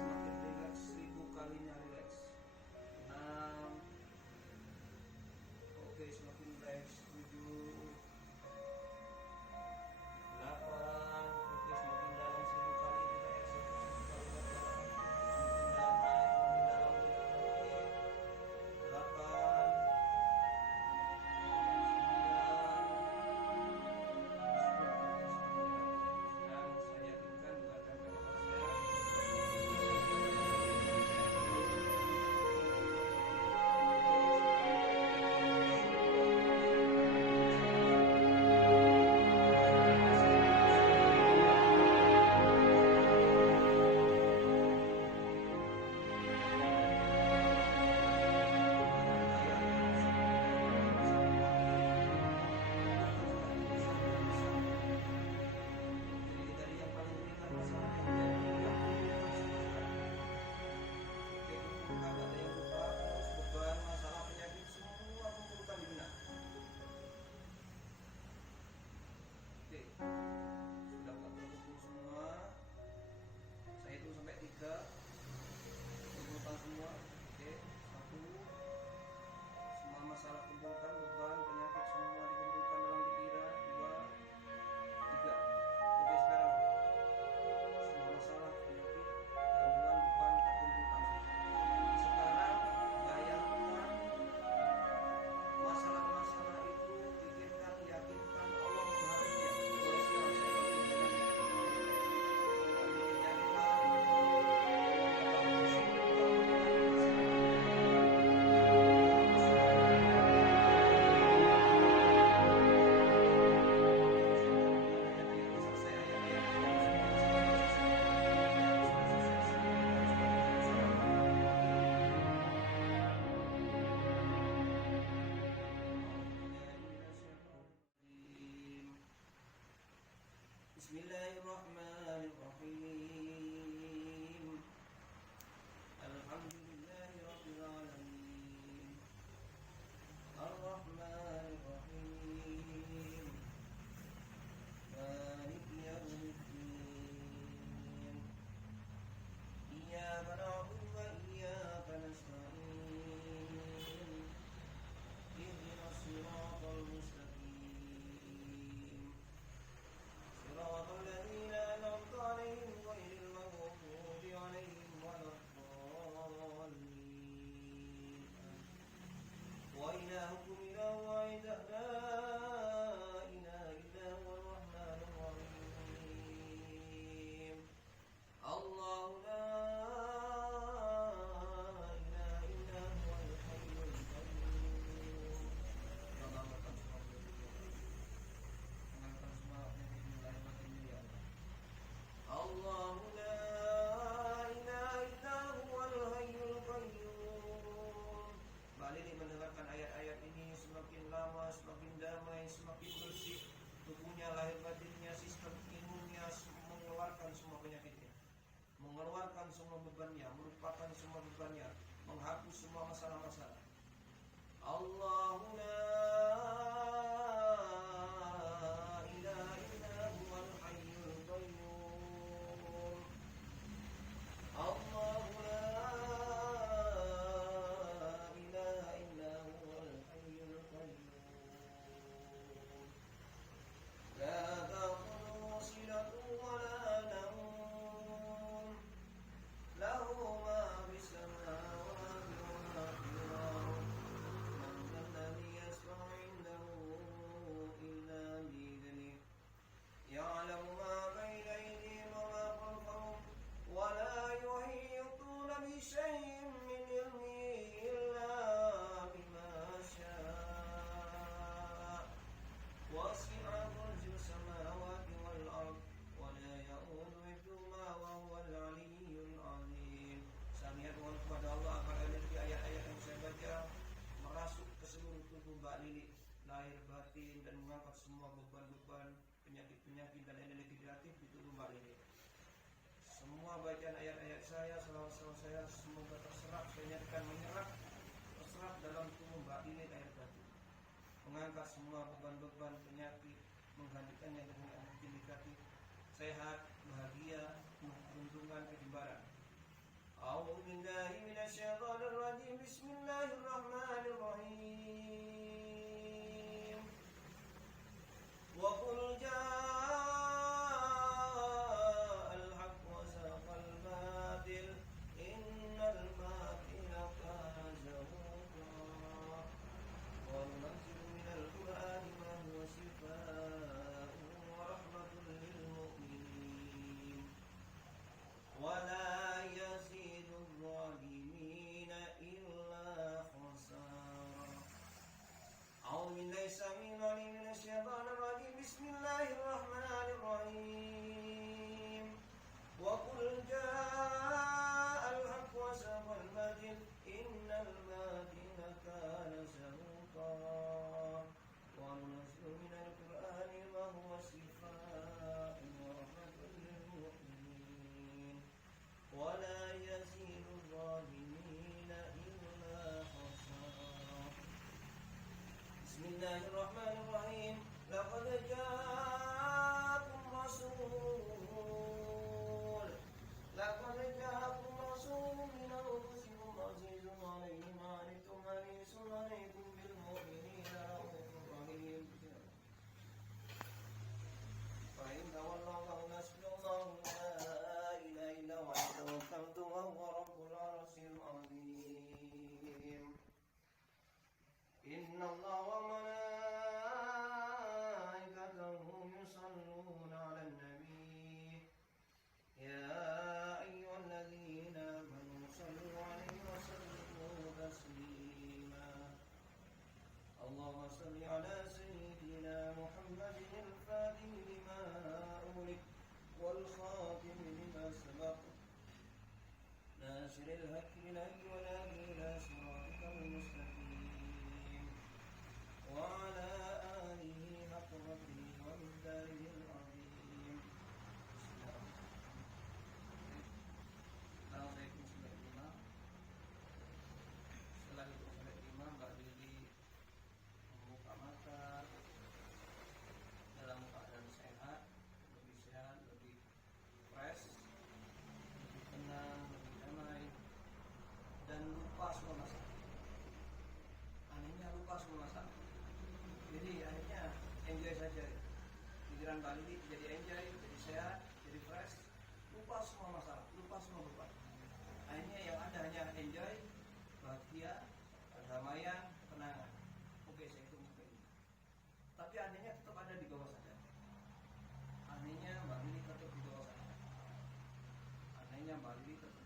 semakin rileks, 1000 kalinya rileks. 6. Oke, semakin rileks. 7. 8. Oke, semakin dalam, 1000 kali rileks. Semakin dalam, semakin damai, semakin dalam. Oke. 8. 9. Sekarang saya yakinkan bukan kata saya. Jadi dari yang paling ringan masalahnya oke, kumpulkan data yang lupa, terus beban, masalah, penyakit, semua kumpulkan di benak. Oke, sudah kumpul semua. Saya hitung sampai 3. Kumpulkan semua. Oke, 1. Semua masalah kumpulkan, beban, penyakit semua dikumpulkan dalam pikiran. 2. 3. Oke, sekarang semua masalah, penyakit, gangguan, beban kita kumpulkan semua. Sekarang bayangkan masalah-masalah itu, pikirkan, yakinkan Allah menghadapinya. Mulai sekarang saya yakinkan. Yakinkan Bismillahirrahmanirrahim. Alhamdulillahirabbil alamin. Arrahmanirrahim. Maliki yaumiddin. Iyyaka na'budu wa iyyaka nasta'in. Ihdinas siratal mustaqim. صراط الذين أنعمت عليهم غير المغضوب عليهم ولا الضالين. وإلهكم إله واحد لا إله إلا هو الرحمن الرحيم. الله لا إله إلا هو الحي القيوم. الله لا إله إلا هو الحي القيوم. Balik mendengarkan ayat-ayat ini, semakin lama semakin damai, semakin bersih tubuhnya, lahir batinnya, sistem imunnya, mengeluarkan semua penyakitnya, mengeluarkan semua bebannya, melupakan semua bebannya, menghapus semua masalah-masalah. Allahu la ilaha illa huwal hayyul qayyum. Allahu la ilaha illa huwal hayyul qayyum. La ta'khudhuhu sinatun wa la nawm. Lahu ma fis samawati wa ma fil ardh. الذي يشفع عنده إلا بإذنه يعلم ما بين أيديهم وما خلفهم ولا يحيطون بشيء من علمه إلا بما شاء وسع كرسيه السماوات والأرض ولا يؤوده حفظهما وهو العلي العظيم. Sami Tuhan kepada Allah apabila ayat-ayat yang saya baca merasuk ke seluruh tubuh Mbak Lili, lahir batin, dan mengangkat semua beban-beban, penyakit-penyakit dan energi negatif di tubuh Mbak Lili. Semua bacaan ayat-ayat saya, selawat-selawat saya semoga terserap, saya nyatakan menyerap, terserap dalam tubuh Mbak Lili, lahir batin, mengangkat semua beban-beban penyakit, menggantikannya dengan energi negatif, sehat, bahagia, penuh keberuntungan, kejembaran. أعوذ بالله من الشيطان الرجيم. بسم الله الرحمن الرحيم. وقل جاء الحق وزهق الباطل إن الباطل كان زهوقا وننزل من القرآن ما هو شفاء ورحمة للمؤمنين ولا يزيد الظالمين إلا خسارا. أعوذ بالله السميع العليم من الشيطان الرجيم. بسم الله الرحمن الرحيم. وقل جاء الحق وزهق الباطل إن الباطل كان زهوقا وننزل من القرآن ما هو شفاء ورحمة للمؤمنين ولا يزيد الظالمين إلا خسارا. بسم الله الرحمن الرحيم. لقد جاءكم رسول من أنفسكم عزيز عليه ما عنتم حريص عليكم بالمؤمنين رؤوف رحيم. فإن تولوا فقل حسبي الله لا إله إلا هو عليه توكلت وهو رب العرش العظيم. إن الله وملائكته يصلون على النبي يا أيها الذين آمنوا صلوا عليه وسلموا تسليما. اللهم صل على سيدنا محمد الفاتح لما أغلق والخاتم لما سبق ناصر الحق بالحق والهادي إلى صراطك المستقيم وعلى آله حق قدره ومقداره العظيم. Assalamualaikum warahmatullahi wabarakatuh. Setelah itu sholat imam, Mbak Lili membuka mata dalam keadaan sehat, lebih fresh, lebih tenang, lebih damai, dan lupa semua masalah. Anehnya lupa semua masalah. Jadi akhirnya enjoy saja. Pikiran Mbak Lili jadi enjoy, jadi sehat, jadi fresh, lupa semua masalah, lupa semua beban. Akhirnya yang ada hanya enjoy, bahagia, kedamaian, kenangan. Oke, saya itu mungkin. Tapi anehnya tetap ada di bawah sadar. Anehnya Mbak Lili tetap di bawah sadar. Anehnya Mbak Lili tetap